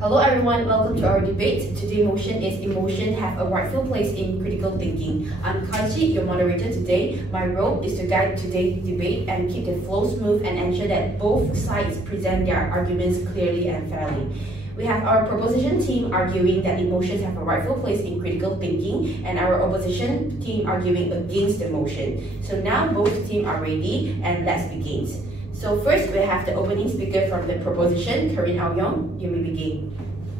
Hello everyone, welcome to our debate. Today's motion is emotion have a rightful place in critical thinking. I'm Khai, your moderator today. My role is to guide today's debate and keep the flow smooth and ensure that both sides present their arguments clearly and fairly. We have our proposition team arguing that emotions have a rightful place in critical thinking and our opposition team arguing against the motion. So now both teams are ready and let's begin. So first we have the opening speaker from the proposition, Caryn or Yong. You may begin.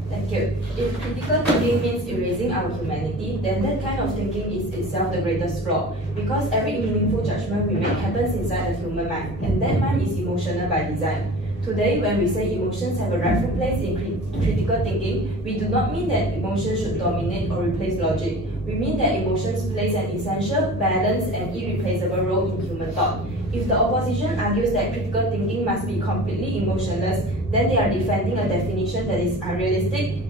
Thank you. If critical thinking means erasing our humanity, then that kind of thinking is itself the greatest flaw. Because every meaningful judgment we make happens inside a human mind, and that mind is emotional by design. Today, when we say emotions have a rightful place in critical thinking, we do not mean that emotions should dominate or replace logic. We mean that emotions plays an essential, balanced, and irreplaceable role in human thought. If the opposition argues that critical thinking must be completely emotionless, then they are defending a definition that is unrealistic,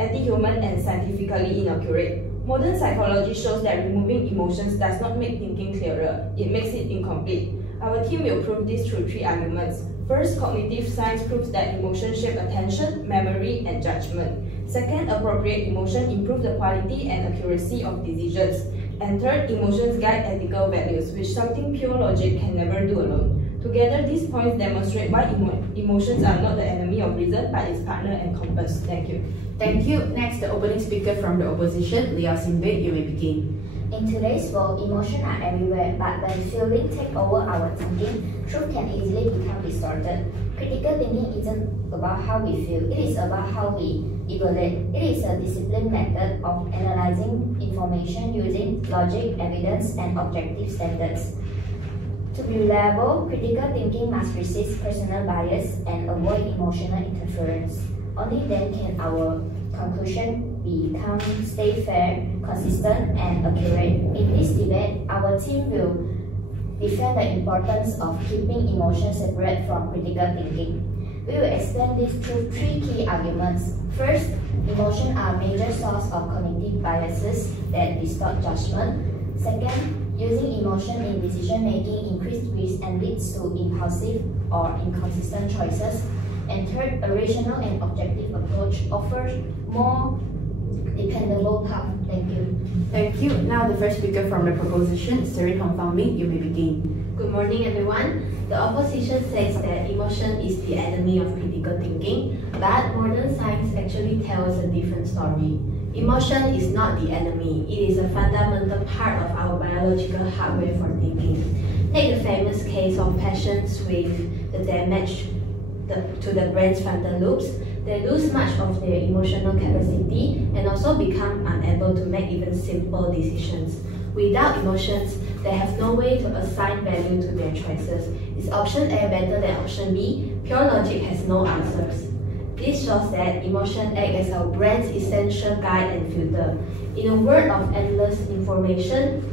anti-human, and scientifically inaccurate. Modern psychology shows that removing emotions does not make thinking clearer, it makes it incomplete. Our team will prove this through 3 arguments. First, cognitive science proves that emotions shape attention, memory, and judgment. Second, appropriate emotion improve the quality and accuracy of decisions. And third, emotions guide ethical values, which something pure logic can never do alone. Together, these points demonstrate why emotions are not the enemy of reason, but its partner and compass. Thank you. Thank you. Next, the opening speaker from the opposition, Leong, you may begin. In today's world, emotions are everywhere, but when feelings take over our thinking, truth can easily become distorted. Critical thinking isn't about how we feel, it is about how we evaluate. It is a disciplined method of analyzing information using logic, evidence, and objective standards. To be reliable, critical thinking must resist personal bias and avoid emotional interference. Only then can our conclusion stay fair, consistent, and accurate. In this debate, our team will defend the importance of keeping emotions separate from critical thinking. We will explain this through 3 key arguments. First, emotions are a major source of cognitive biases that distort judgment. Second, using emotion in decision-making increases risk and leads to impulsive or inconsistent choices. And third, a rational and objective approach offers more dependable path. Thank you. Thank you. Now the first speaker from the proposition, Serene, you may begin. Good morning, everyone. The opposition says that emotion is the enemy of critical thinking, but modern science actually tells a different story. Emotion is not the enemy. It is a fundamental part of our biological hardware for thinking. Take the famous case of patients with the damage to the brain's frontal lobes. They lose much of their emotional capacity and also become unable to make even simple decisions. Without emotions, they have no way to assign value to their choices. Is option A better than option B? Pure logic has no answers. This shows that emotions act as our brain's essential guide and filter. In a world of endless information,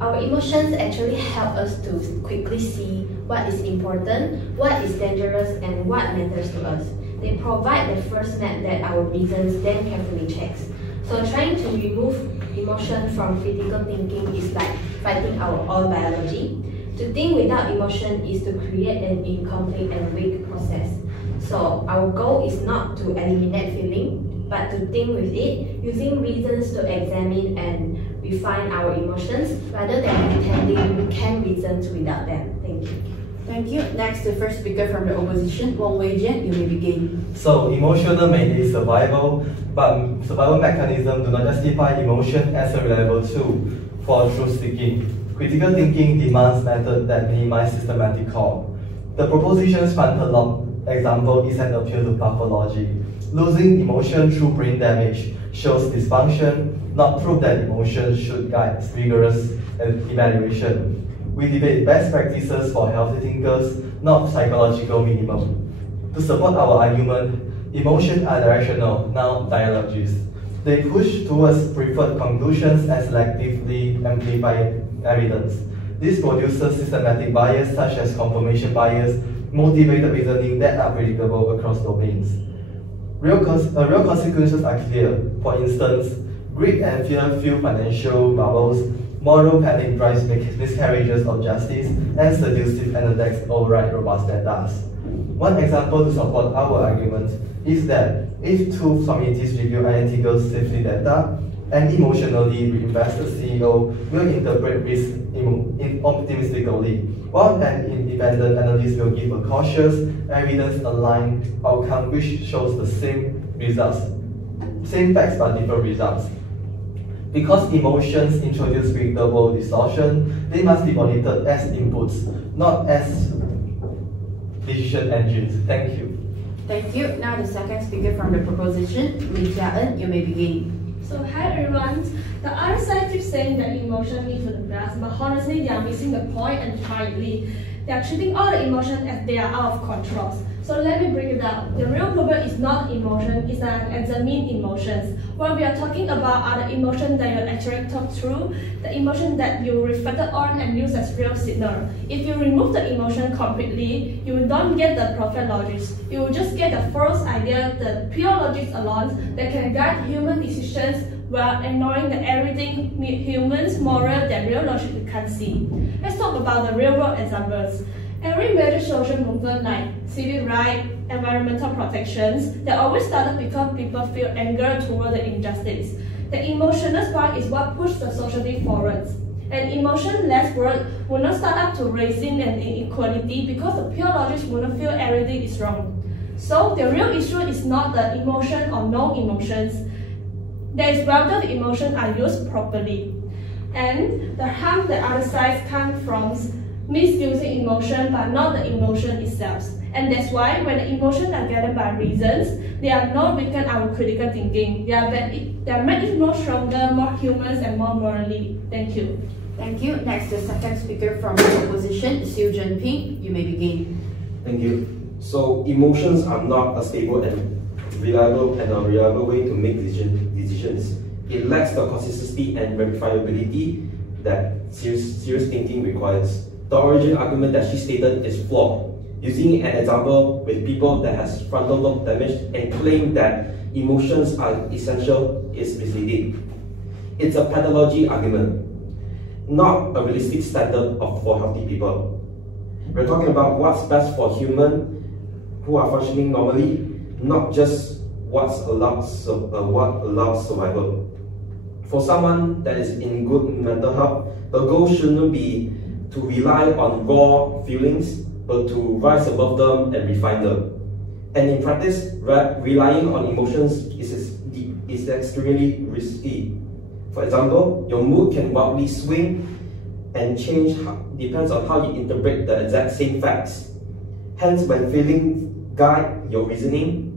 our emotions actually help us to quickly see what is important, what is dangerous, and what matters to us. They provide the first map that our reasons then carefully checks. So trying to remove emotion from critical thinking is like fighting our own biology. To think without emotion is to create an incomplete and weak process. So our goal is not to eliminate feeling, but to think with it, using reasons to examine and refine our emotions, rather than pretending we can reason without them. Thank you. Thank you. Next, the first speaker from the opposition, Wong, Jian, you may begin. So, emotional may be survival, but survival mechanisms do not justify emotion as a reliable tool for truth seeking. Critical thinking demands methods that minimize systematic call. The proposition's frontal lobe example is an appeal to pathology. Losing emotion through brain damage shows dysfunction, not proof that emotions should guide rigorous evaluation. We debate best practices for healthy thinkers, not psychological minimum. To support our argument, emotions are directional, not dialogists. They push towards preferred conclusions and selectively amplify evidence. This produces systematic bias such as confirmation bias, motivated reasoning that are predictable across domains. Real consequences are clear. For instance, greed and fear fuel financial bubbles, moral panic drives miscarriages of justice, and seductive analytics override robust data. One example to support our argument is that if two communities review identical safety data, an emotionally reinvested CEO will interpret risk optimistically, while an independent analyst will give a cautious, evidence-aligned outcome which shows the same results, same facts but different results. Because emotions introduce predictable distortion, they must be monitored as inputs, not as decision engines. Thank you. Thank you. Now the second speaker from the proposition, Jian, you may begin. So hi everyone. The other side keeps saying that emotion lead to the grass, but honestly they are missing the point entirely. They are treating all the emotions as they are out of control. So let me break it down. The real problem is not emotion, it's an examine emotions. What we are talking about are the emotions that you actually talk through, the emotion that you reflected on and use as real signal. If you remove the emotion completely, you don't get the perfect logic. You will just get the false idea, the pure logic alone that can guide human decisions while ignoring the everything humans moral that real logic you can't see. Let's talk about the real world examples. Every major social movement like civil rights, environmental protections, they always started because people feel anger toward the injustice. The emotional spark is what pushes the society forward. An emotionless world will not start up to racism and inequality because the pure logic will not feel everything is wrong. So the real issue is not the emotion or no emotions. That is whether the emotions are used properly. And the harm the other side comes from misusing emotion but not the emotion itself. And that's why when the emotions are gathered by reasons, they are not weaken our critical thinking. They are make it more stronger, more humans and more morally. Thank you. Thank you. Next, the second speaker from the opposition, Siew, you may begin. Thank you. So emotions are not a stable and reliable way to make decisions. It lacks the consistency and verifiability that serious thinking requires. The origin argument that she stated is flawed. Using an example with people that has frontal lobe damage and claim that emotions are essential is misleading. It's a pathology argument, not a realistic standard for healthy people. We're talking about what's best for humans who are functioning normally, not just what allows survival. For someone that is in good mental health, the goal shouldn't be to rely on raw feelings, but to rise above them and refine them. And in practice, relying on emotions is extremely risky. For example, your mood can wildly swing and change depends on how you interpret the exact same facts. Hence, when feelings guide your reasoning,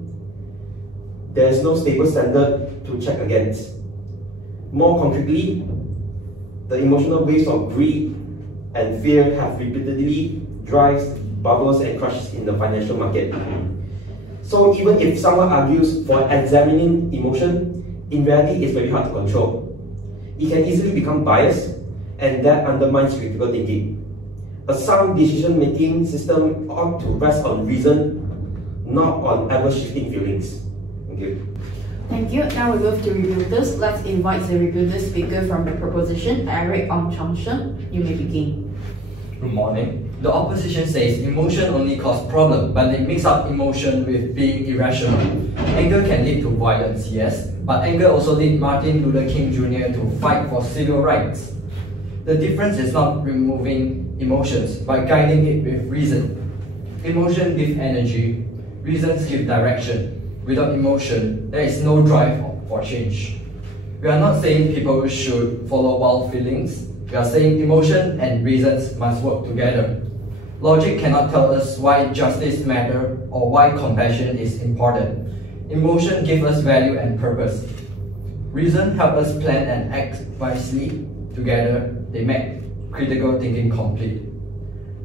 there is no stable standard to check against. More concretely, the emotional waves of greed and fear have repeatedly driven bubbles and crashes in the financial market. So even if someone argues for examining emotion, in reality it's very hard to control. It can easily become biased, and that undermines critical thinking. A sound decision-making system ought to rest on reason, not on ever-shifting feelings. Thank you. Thank you. Now we move to rebuilders. Let's invite the rebuilder speaker from the proposition, Aric Sheng. You may begin. Good morning. The opposition says emotion only cause problem, but they mix up emotion with being irrational. Anger can lead to violence, yes, but anger also led Martin Luther King Jr. to fight for civil rights. The difference is not removing emotions, but guiding it with reason. Emotion gives energy, reasons give direction. Without emotion, there is no drive for change. We are not saying people should follow wild feelings. We are saying emotion and reasons must work together. Logic cannot tell us why justice matters or why compassion is important. Emotion gives us value and purpose. Reason helps us plan and act wisely. Together, they make critical thinking complete.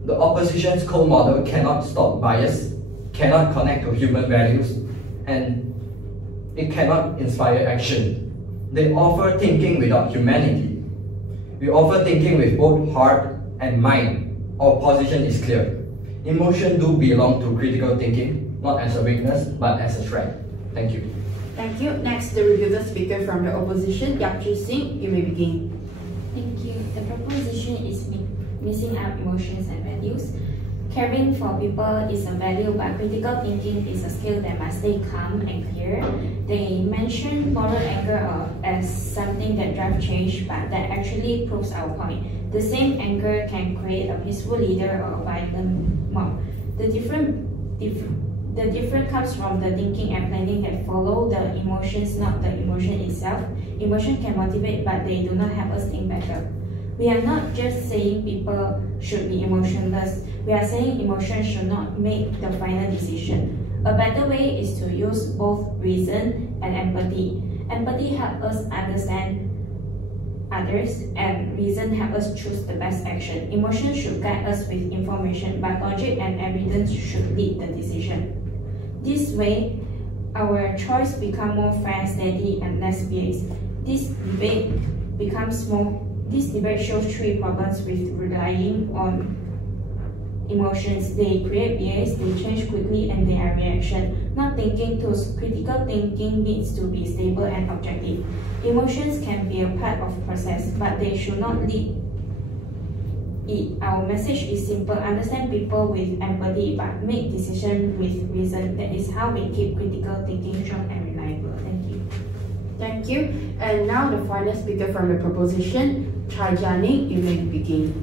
The opposition's core model cannot stop bias, cannot connect to human values, and it cannot inspire action. They offer thinking without humanity. We offer thinking with both heart and mind. Our position is clear. Emotion do belong to critical thinking, not as a weakness, but as a strength. Thank you. Thank you. Next, the rebuilder speaker from the opposition, Xing. You may begin. Thank you. The proposition is missing out emotions and values. Caring for people is a value, but critical thinking is a skill that must stay calm and clear. They mention moral anger as something that drives change, but that actually proves our point. The same anger can create a peaceful leader or a violent mob. The difference comes from the thinking and planning that follow the emotions, not the emotion itself. Emotion can motivate, but they do not help us think better. We are not just saying people should be emotionless. We are saying emotion should not make the final decision. A better way is to use both reason and empathy. Empathy helps us understand others, and reason helps us choose the best action. Emotion should guide us with information, but logic and evidence should lead the decision. This way, our choice becomes more fair, steady, and less biased. This debate shows three problems with relying on emotions. They create bias, they change quickly, and they are reaction, not thinking tools. Critical thinking needs to be stable and objective. Emotions can be a part of the process, but they should not lead it. Our message is simple: understand people with empathy, but make decisions with reason. That is how we keep critical thinking strong and reliable. Thank you. Thank you. And now the final speaker from the proposition, Ning, you may begin.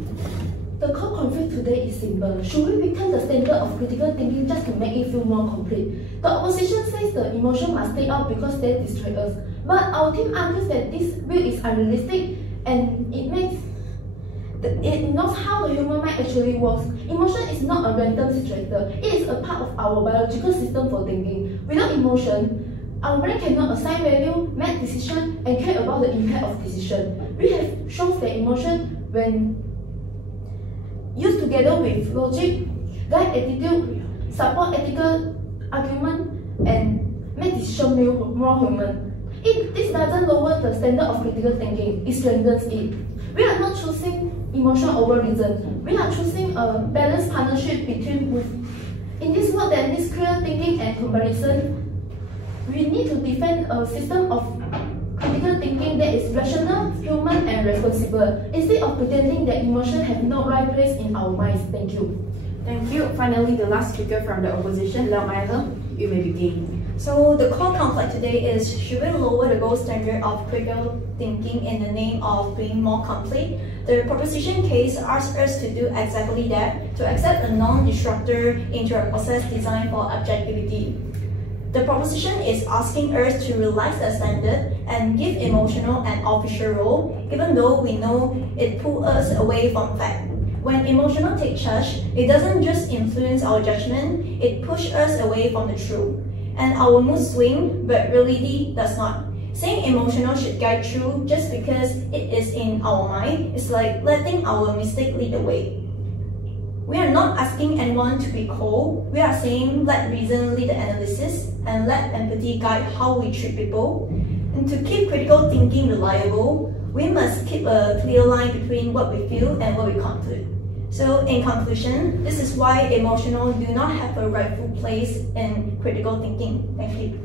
The core conflict today is simple. Should we weaken the standard of critical thinking just to make it feel more complete? The opposition says the emotion must stay out because they distract us. But our team argues that this view is unrealistic and it knows how the human mind actually works. Emotion is not a random situator. It is a part of our biological system for thinking. Without emotion, our brain cannot assign value, make decisions, and care about the impact of decision. We have shown that emotion, when used together with logic, guide attitude, support ethical argument, and make decisions more human. This doesn't lower the standard of critical thinking, it strengthens it. We are not choosing emotion over reason. We are choosing a balanced partnership between both. In this world that needs clear thinking and comparison, we need to defend a system of critical thinking that is rational, human, and responsible, instead of pretending that emotion have no right place in our minds. Thank you. Thank you. Finally, the last speaker from the opposition, Leong, you may begin. So the core conflict today is, should we lower the gold standard of critical thinking in the name of being more complete? The proposition case asks us to do exactly that, to accept a non-destructor into a process designed for objectivity. The proposition is asking us to relax the standard and give emotional an official role, even though we know it pulls us away from fact. When emotional takes charge, it doesn't just influence our judgment, it pushes us away from the truth. And our mood swing, but reality does not. Saying emotional should guide through just because it is in our mind is like letting our mistake lead the way. We are not asking anyone to be cold. We are saying let reason lead the analysis and let empathy guide how we treat people. And to keep critical thinking reliable, we must keep a clear line between what we feel and what we conclude. So in conclusion, this is why emotional do not have a rightful place in critical thinking. Thank you.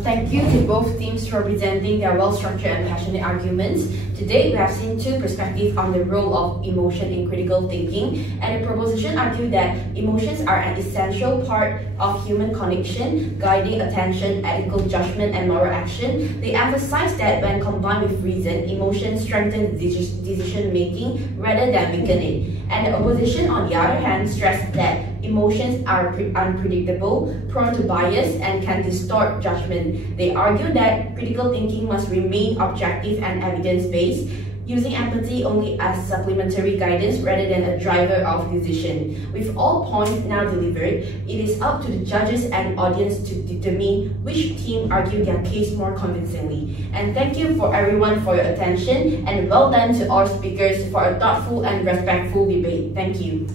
Thank you to both teams for presenting their well-structured and passionate arguments. Today, we have seen two perspectives on the role of emotion in critical thinking, and the proposition argued that emotions are an essential part of human connection, guiding attention, ethical judgment, and moral action. They emphasize that when combined with reason, emotions strengthen decision-making rather than weaken it. And the opposition, on the other hand, stressed that emotions are unpredictable, prone to bias, and can distort judgment. They argue that critical thinking must remain objective and evidence-based, using empathy only as supplementary guidance rather than a driver of decision. With all points now delivered, it is up to the judges and audience to determine which team argued their case more convincingly. And thank you for everyone for your attention, and well done to all speakers for a thoughtful and respectful debate. Thank you.